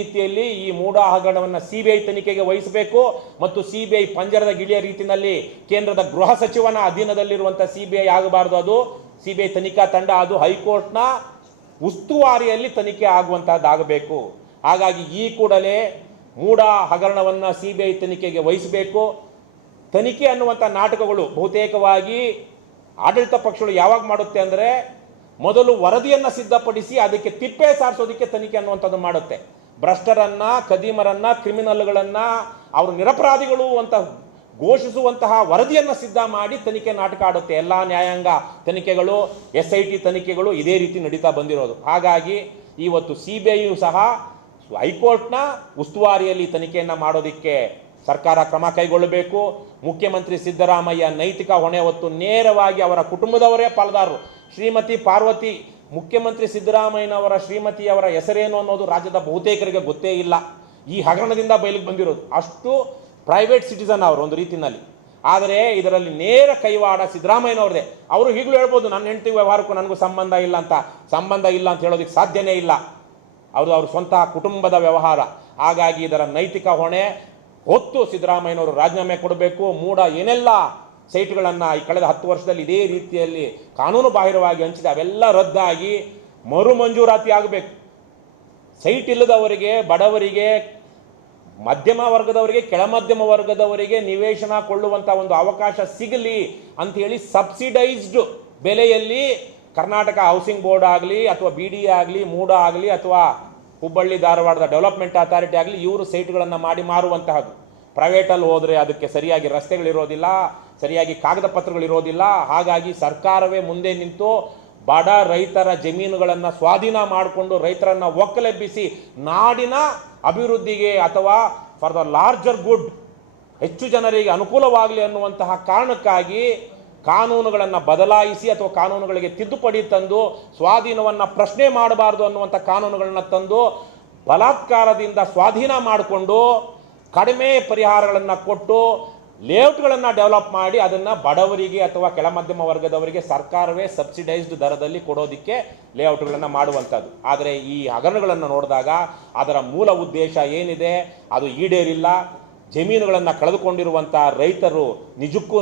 ರೀತಿಯಲ್ಲಿ ಈ ಮೂಡಾ ಹಗರಣವನ್ನು ಸಿಬಿಐ ತನಿಖೆಗೆ ವಹಿಸಬೇಕು ಮತ್ತು ಸಿಬಿಐ ಪಂಜರದ ಗಿಳಿಯ ರೀತಿಯಲ್ಲಿ ಕೇಂದ್ರದ ಗೃಹ ಸಚಿವನ ಅಧೀನದಲ್ಲಿರುವಂತಹ ಸಿಬಿಐ ಆಗಬಾರದು ಅದು. ಸಿಬಿಐ ತನಿಖಾ ತಂಡ ಅದು ಹೈಕೋರ್ಟ್ನ ಉಸ್ತುವಾರಿಯಲ್ಲಿ ತನಿಖೆ ಆಗುವಂತಹದ್ದಾಗಬೇಕು. ಹಾಗಾಗಿ ಈ ಕೂಡಲೇ ಮೂಡಾ ಹಗರಣವನ್ನು ಸಿಬಿಐ ತನಿಖೆಗೆ ವಹಿಸಬೇಕು. ತನಿಖೆ ಅನ್ನುವಂಥ ನಾಟಕಗಳು ಬಹುತೇಕವಾಗಿ ಆಡಳಿತ ಪಕ್ಷಗಳು ಯಾವಾಗ ಮಾಡುತ್ತೆ ಅಂದರೆ ಮೊದಲು ವರದಿಯನ್ನು ಸಿದ್ಧಪಡಿಸಿ ಅದಕ್ಕೆ ತಿಪ್ಪೆ ಸಾರಿಸೋದಕ್ಕೆ ತನಿಖೆ ಅನ್ನುವಂಥದ್ದು ಮಾಡುತ್ತೆ. ಭ್ರಷ್ಟರನ್ನ ಕದೀಮರನ್ನ ಕ್ರಿಮಿನಲ್ಗಳನ್ನ, ಅವರು ನಿರಪರಾಧಿಗಳು ಅಂತ ಘೋಷಿಸುವಂತಹ ವರದಿಯನ್ನು ಸಿದ್ಧ ಮಾಡಿ ತನಿಖೆ ನಾಟಕ ಆಡುತ್ತೆ. ಎಲ್ಲ ನ್ಯಾಯಾಂಗ ತನಿಖೆಗಳು ಎಸ್ ಐ ಟಿ ತನಿಖೆಗಳು ಇದೇ ರೀತಿ ನಡೀತಾ ಬಂದಿರೋದು. ಹಾಗಾಗಿ ಇವತ್ತು ಸಿ ಬಿ ಐಯು ಸಹ ಹೈಕೋರ್ಟ್ನ ಉಸ್ತುವಾರಿಯಲ್ಲಿ ತನಿಖೆಯನ್ನು ಮಾಡೋದಕ್ಕೆ ಸರ್ಕಾರ ಕ್ರಮ ಕೈಗೊಳ್ಳಬೇಕು. ಮುಖ್ಯಮಂತ್ರಿ ಸಿದ್ದರಾಮಯ್ಯ ನೈತಿಕ ಹೊಣೆ ಹೊತ್ತು ನೇರವಾಗಿ ಅವರ ಕುಟುಂಬದವರೇ ಪಾಲ್ದಾರರು. ಶ್ರೀಮತಿ ಪಾರ್ವತಿ ಮುಖ್ಯಮಂತ್ರಿ ಸಿದ್ದರಾಮಯ್ಯನವರ ಶ್ರೀಮತಿಯವರ ಹೆಸರೇನು ಅನ್ನೋದು ರಾಜ್ಯದ ಬಹುತೇಕರಿಗೆ ಗೊತ್ತೇ ಇಲ್ಲ. ಈ ಹಗರಣದಿಂದ ಬಯಲಿಗೆ ಬಂದಿರೋದು. ಅಷ್ಟು ಪ್ರೈವೇಟ್ ಸಿಟಿಸನ್ ಅವರು ಒಂದು ರೀತಿಯಲ್ಲಿ ಆದರೆ ಇದರಲ್ಲಿ ನೇರ ಕೈವಾಡ ಸಿದ್ದರಾಮಯ್ಯನವ್ರದೇ ಅವರು ಈಗಲೂ ಹೇಳ್ಬೋದು, ನನ್ನ ಹೆಂಡತಿ ವ್ಯವಹಾರಕ್ಕೂ ನನಗೂ ಸಂಬಂಧ ಇಲ್ಲ ಅಂತ. ಸಂಬಂಧ ಇಲ್ಲ ಅಂತ ಹೇಳೋದಕ್ಕೆ ಸಾಧ್ಯನೇ ಇಲ್ಲ. ಅವರು ಅವ್ರ ಸ್ವಂತ ಕುಟುಂಬದ ವ್ಯವಹಾರ. ಹಾಗಾಗಿ ಇದರ ನೈತಿಕ ಹೊಣೆ ಹೊತ್ತು ಸಿದ್ದರಾಮಯ್ಯನವರು ರಾಜೀನಾಮೆ ಕೊಡಬೇಕು. ಮೂಡ ಏನೆಲ್ಲ ಸೈಟ್ಗಳನ್ನು ಈ ಕಳೆದ ಹತ್ತು ವರ್ಷದಲ್ಲಿ ಇದೇ ರೀತಿಯಲ್ಲಿ ಕಾನೂನು ಬಾಹಿರವಾಗಿ ಹಂಚಿದೆ. ಅವೆಲ್ಲ ರದ್ದಾಗಿ ಮರು ಮಂಜೂರಾತಿ ಆಗಬೇಕು. ಸೈಟ್ ಇಲ್ಲದವರಿಗೆ, ಬಡವರಿಗೆ, ಮಧ್ಯಮ ವರ್ಗದವರಿಗೆ, ಕೆಳಮಧ್ಯಮ ವರ್ಗದವರಿಗೆ ನಿವೇಶನ ಕೊಳ್ಳುವಂಥ ಒಂದು ಅವಕಾಶ ಸಿಗಲಿ ಅಂತ ಹೇಳಿ ಸಬ್ಸಿಡೈಸ್ಡ್ ಬೆಲೆಯಲ್ಲಿ ಕರ್ನಾಟಕ ಹೌಸಿಂಗ್ ಬೋರ್ಡ್ ಆಗಲಿ ಅಥವಾ ಬಿ ಡಿ ಆಗಲಿ, ಮೂಡ ಆಗಲಿ ಅಥವಾ ಹುಬ್ಬಳ್ಳಿ ಧಾರವಾಡದ ಡೆವಲಪ್ಮೆಂಟ್ ಅಥಾರಿಟಿ ಆಗಲಿ ಇವರು ಸೈಟ್ಗಳನ್ನು ಮಾಡಿ ಮಾರುವಂತಹದ್ದು. ಪ್ರೈವೇಟಲ್ಲಿ ಹೋದರೆ ಅದಕ್ಕೆ ಸರಿಯಾಗಿ ರಸ್ತೆಗಳಿರೋದಿಲ್ಲ ಸರಿಯಾಗಿ ಕಾಗದ ಪತ್ರಗಳಿರೋದಿಲ್ಲ ಹಾಗಾಗಿ ಸರ್ಕಾರವೇ ಮುಂದೆ ನಿಂತು ಬಡ ರೈತರ ಜಮೀನುಗಳನ್ನು ಸ್ವಾಧೀನ ಮಾಡಿಕೊಂಡು ರೈತರನ್ನು ಒಕ್ಕಲೆಬ್ಬಿಸಿ ನಾಡಿನ ಅಭಿವೃದ್ಧಿಗೆ ಅಥವಾ ಫಾರ್ ದ ಲಾರ್ಜರ್ ಗುಡ್ ಹೆಚ್ಚು ಜನರಿಗೆ ಅನುಕೂಲವಾಗಲಿ ಅನ್ನುವಂತಹ ಕಾರಣಕ್ಕಾಗಿ ಕಾನೂನುಗಳನ್ನು ಬದಲಾಯಿಸಿ ಅಥವಾ ಕಾನೂನುಗಳಿಗೆ ತಿದ್ದುಪಡಿ ತಂದು ಸ್ವಾಧೀನವನ್ನು ಪ್ರಶ್ನೆ ಮಾಡಬಾರದು ಅನ್ನುವಂಥ ಕಾನೂನುಗಳನ್ನು ತಂದು ಬಲಾತ್ಕಾರದಿಂದ ಸ್ವಾಧೀನ ಮಾಡಿಕೊಂಡು ಕಡಿಮೆ ಪರಿಹಾರಗಳನ್ನು ಕೊಟ್ಟು ಲೇಔಟ್ಗಳನ್ನು ಡೆವಲಪ್ ಮಾಡಿ ಅದನ್ನು ಬಡವರಿಗೆ ಅಥವಾ ಕೆಳಮಧ್ಯಮ ವರ್ಗದವರಿಗೆ ಸರ್ಕಾರವೇ ಸಬ್ಸಿಡೈಸ್ಡ್ ದರದಲ್ಲಿ ಕೊಡೋದಕ್ಕೆ ಲೇಔಟ್ಗಳನ್ನು ಮಾಡುವಂಥದ್ದು. ಆದರೆ ಈ ಹಗರಣಗಳನ್ನು ನೋಡಿದಾಗ ಅದರ ಮೂಲ ಉದ್ದೇಶ ಏನಿದೆ? ಅದು ಈಡೇರಿಲ್ಲ. ಜಮೀನುಗಳನ್ನು ಕಳೆದುಕೊಂಡಿರುವಂಥ ರೈತರು ನಿಜಕ್ಕೂ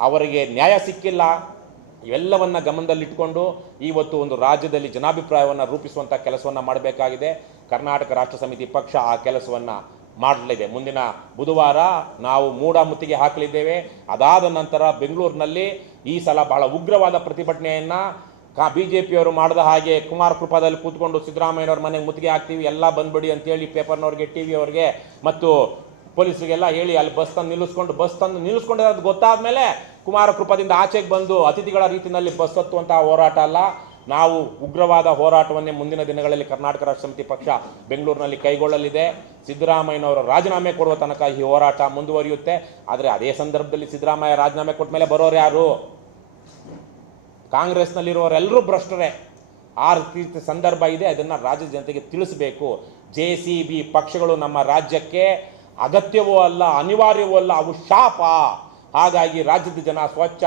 ಅವರಿಗೆ ನ್ಯಾಯ ಸಿಕ್ಕಿಲ್ಲ. ಇವೆಲ್ಲವನ್ನು ಗಮನದಲ್ಲಿಟ್ಟುಕೊಂಡು ಇವತ್ತು ಒಂದು ರಾಜ್ಯದಲ್ಲಿ ಜನಾಭಿಪ್ರಾಯವನ್ನು ರೂಪಿಸುವಂಥ ಕೆಲಸವನ್ನು ಮಾಡಬೇಕಾಗಿದೆ. ಕರ್ನಾಟಕ ರಾಷ್ಟ್ರ ಸಮಿತಿ ಪಕ್ಷ ಆ ಕೆಲಸವನ್ನು ಮಾಡಲಿದೆ. ಮುಂದಿನ ಬುಧವಾರ ನಾವು ಮೂಡ ಮುತ್ತಿಗೆ ಹಾಕಲಿದ್ದೇವೆ. ಅದಾದ ನಂತರ ಬೆಂಗಳೂರಿನಲ್ಲಿ ಈ ಸಲ ಬಹಳ ಉಗ್ರವಾದ ಪ್ರತಿಭಟನೆಯನ್ನು ಕಾ ಬಿ ಜೆ ಪಿಯವರು ಮಾಡಿದ ಹಾಗೆ ಕುಮಾರ್ ಕೃಪಾದಲ್ಲಿ ಕೂತ್ಕೊಂಡು ಸಿದ್ದರಾಮಯ್ಯನವ್ರ ಮನೆಗೆ ಮುತ್ತಿಗೆ ಹಾಕ್ತೀವಿ, ಎಲ್ಲ ಬಂದ್ಬಿಡಿ ಅಂತೇಳಿ ಪೇಪರ್ನವ್ರಿಗೆ ಟಿ ವಿಯವ್ರಿಗೆ ಮತ್ತು ಪೊಲೀಸರಿಗೆಲ್ಲ ಹೇಳಿ ಅಲ್ಲಿ ಬಸ್ ತಂದು ನಿಲ್ಲಿಸ್ಕೊಂಡು, ಬಸ್ ತಂದು ನಿಲ್ಲಿಸ್ಕೊಂಡಿರೋದು ಗೊತ್ತಾದ ಮೇಲೆ ಕುಮಾರ ಕೃಪಾದಿಂದ ಆಚೆಗೆ ಬಂದು ಅತಿಥಿಗಳ ರೀತಿಯಲ್ಲಿ ಬಸ್ ಹತ್ತುವಂತಹ ಹೋರಾಟ ಅಲ್ಲ. ನಾವು ಉಗ್ರವಾದ ಹೋರಾಟವನ್ನೇ ಮುಂದಿನ ದಿನಗಳಲ್ಲಿ ಕರ್ನಾಟಕ ರಾಷ್ಟ್ರ ಸಮಿತಿ ಪಕ್ಷ ಬೆಂಗಳೂರಿನಲ್ಲಿ ಕೈಗೊಳ್ಳಲಿದೆ. ಸಿದ್ದರಾಮಯ್ಯನವರು ರಾಜೀನಾಮೆ ಕೊಡುವ ತನಕ ಈ ಹೋರಾಟ ಮುಂದುವರಿಯುತ್ತೆ. ಆದರೆ ಅದೇ ಸಂದರ್ಭದಲ್ಲಿ ಸಿದ್ದರಾಮಯ್ಯ ರಾಜೀನಾಮೆ ಕೊಟ್ಟ ಮೇಲೆ ಬರೋರು ಯಾರು? ಕಾಂಗ್ರೆಸ್ನಲ್ಲಿರುವವರೆಲ್ಲರೂ ಭ್ರಷ್ಟರೇ. ಆ ರೀತಿ ಸಂದರ್ಭ ಇದೆ, ಅದನ್ನು ರಾಜ್ಯದ ಜನತೆಗೆ ತಿಳಿಸಬೇಕು. ಜೆ ಪಕ್ಷಗಳು ನಮ್ಮ ರಾಜ್ಯಕ್ಕೆ ಅಗತ್ಯವೂ ಅಲ್ಲ, ಅನಿವಾರ್ಯವೂ ಅಲ್ಲ, ಅವು ಶಾಪ. ಹಾಗಾಗಿ ರಾಜ್ಯದ ಜನ ಸ್ವಚ್ಛ